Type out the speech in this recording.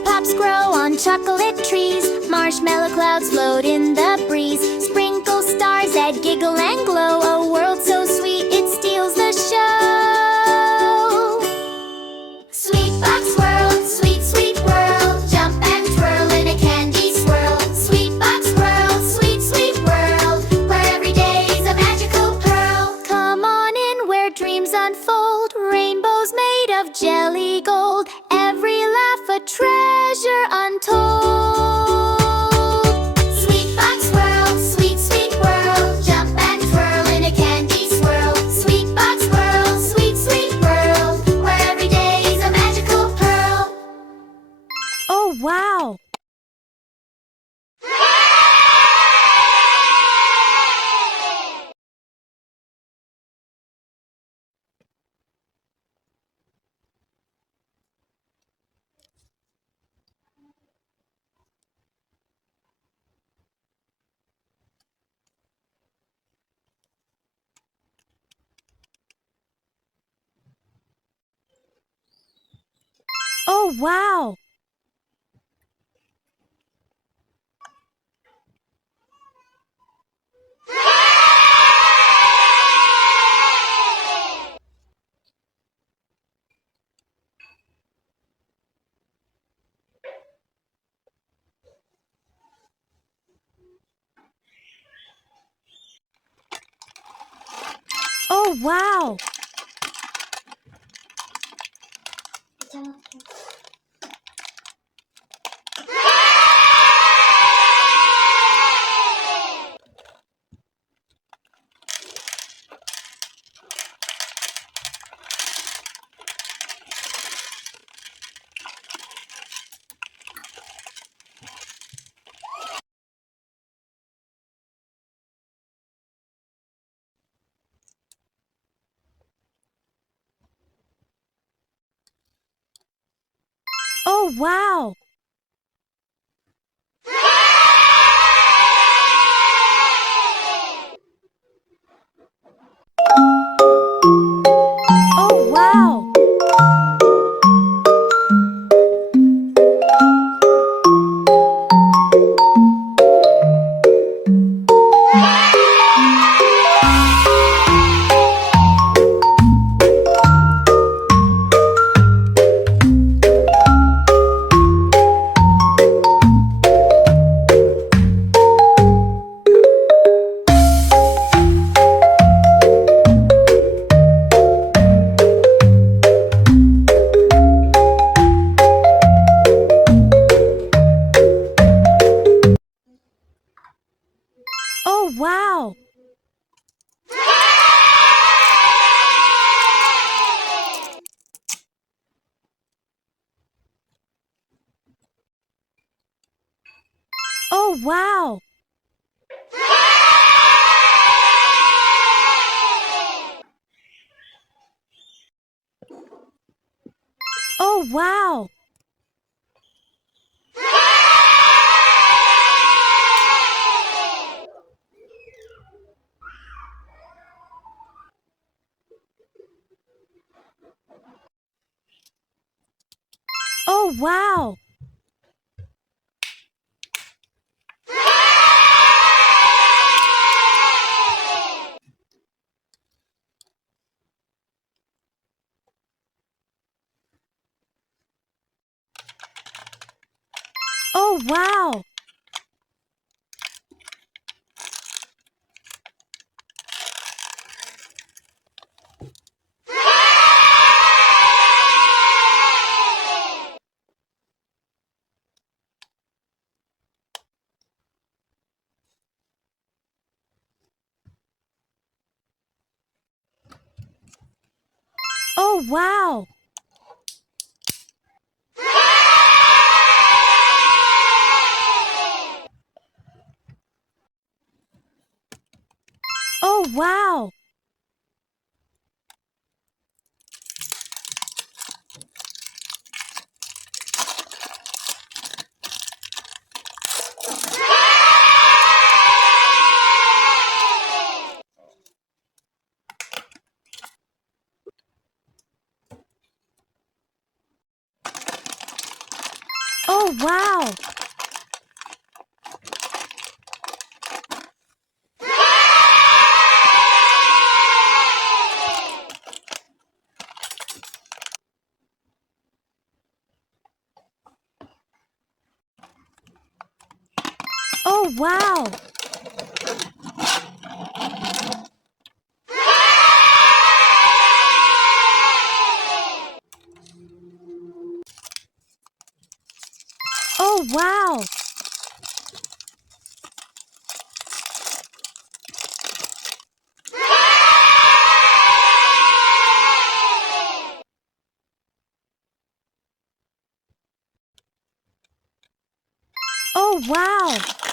Lollipops grow on chocolate trees. Marshmallow clouds float in the breeze. Sprinkle stars that giggle and glow. A world so sweet it steals the show. SweetBox World, sweet, sweet world. Jump and twirl in a candy swirl. SweetBox World, sweet, sweet world, where every day's a magical pearl. Come on in where dreams unfold. Rainbows made of jelly gold. Every laugh a treasure untold. SweetBox World, sweet, sweet world. Jump and twirl in a candy swirl. SweetBox World, sweet, sweet world, where every day's a magical pearl. Oh, wow! Oh, wow! Oh, wow! Oh, wow! Oh, wow! Oh, wow! Oh, wow! Oh, wow! Oh, wow! Oh, wow! Oh, wow! Oh, wow! Oh, wow. Oh, wow. Oh, wow. Oh, wow.